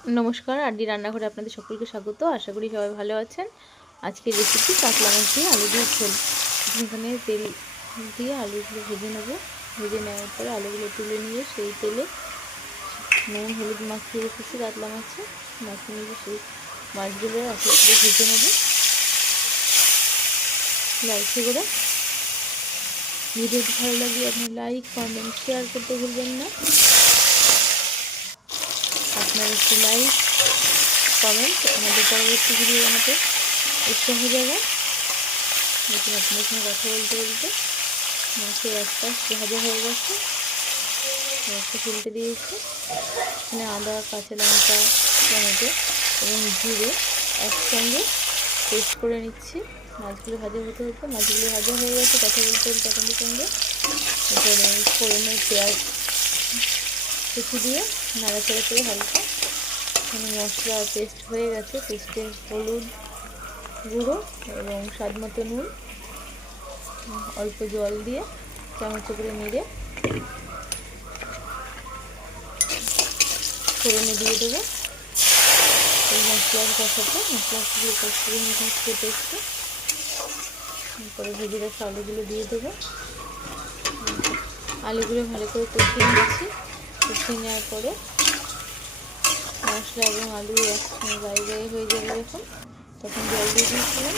नमस्कार आरडी रान्नाघरे आपनादेर सकलके स्वागत। आशा करी सबाई भालो आछेन। आजकेर रेसिपि कातला माछ दिये आलू दिये झोल। एखाने तेल दिये आलुगुलो भेजे नेब। भेजे नेওয়ার পরে आलुगुलो तुले निये सेई तेले নুন हलुद माखिয়ে রেখেছি কাতলা মাছে। মাখিয়ে নিয়ে সেই মাছগুলো আস্তে আস্তে ভেজে নেব লালচে করে। ভিডিওটি ভালো লাগলে আপনি লাইক কমেন্ট শেয়ার করতে ভুলবেন না। আপনার একটি লাইক কমেন্ট আমাদের পরবর্তী ভিডিও বানাতে উৎসাহ যাবে। দেখুন আপনার সঙ্গে কথা বলতে বলতে মাছের একটা ভাজা হয়ে গেছে, একটা ফুলতে দিয়েছি। এখানে আদা, কাঁচা লঙ্কা, টমেটো এবং জিরে একসঙ্গে পেস্ট করে নিচ্ছি। মাছগুলো ভাজা হতে হতে মাছগুলো ভাজা হয়ে গেছে, কথা বলতে বলতে আপনাদের সঙ্গে। এরপরে ফোড়নে পেঁয়াজ কুচি দিয়ে নাড়াচাড়া করে হালকা এখানে মশলা পেস্ট হয়ে গেছে। পেস্টে হলুদ গুঁড়ো এবং স্বাদ মতো নুন, অল্প জল দিয়ে চামচ করে নেড়ে ফোড়নে দিয়ে দেবো। এই মশলার কষাতে মশলাগুলো কষিয়ে নিয়ে পেস্টে তারপরে ভেজে রাখা আলুগুলো দিয়ে দেবো। আলুগুলো ভালো করে কষিয়ে নিচ্ছি। কষিয়ে নেওয়ার পরে মশলা এবং আলু একসঙ্গে গায়ে গায়ে হয়ে যাবে যখন, তখন জল দিয়ে দিয়েছিলাম।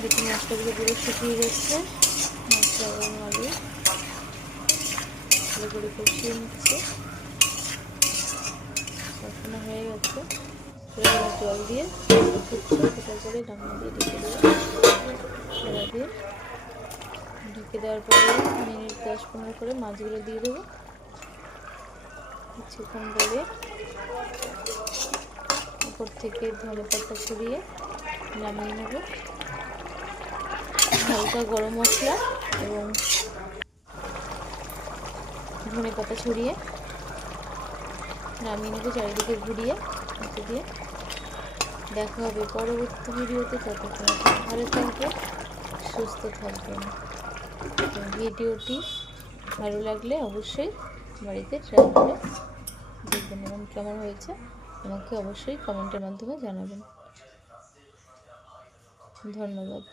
দেখুন মশলাগুলো পুরো শুকিয়ে গেছে। মশলা এবং আলু ভালো করে কষিয়ে নিচ্ছে, কষানো হয়ে গেছে। জল দিয়ে ফুটে করে ঢাকনা দিয়ে ঢেকে দেবো। সেটা দিয়ে ঢেকে দেওয়ার পরে মিনিট 10-15 করে মাছগুলো দিয়ে দেবো। কিছুক্ষণ পরে উপর থেকে ধনেপাতা ছড়িয়ে নামিয়ে নেব। হালকা গরম মশলা এবং ধনেপাতা ছড়িয়ে নামিয়ে নেব, চারিদিকে ঘুরিয়ে হাতে দিয়ে। দেখা হবে পরবর্তী ভিডিওতে। ততক্ষণ ভালো থাকবেন, সুস্থ থাকবেন। ভিডিওটি ভালো লাগলে অবশ্যই বাড়িতে ট্রাই করে দেখবেন এবং কেমন হয়েছে আমাকে অবশ্যই কমেন্টের মাধ্যমে জানাবেন। ধন্যবাদ।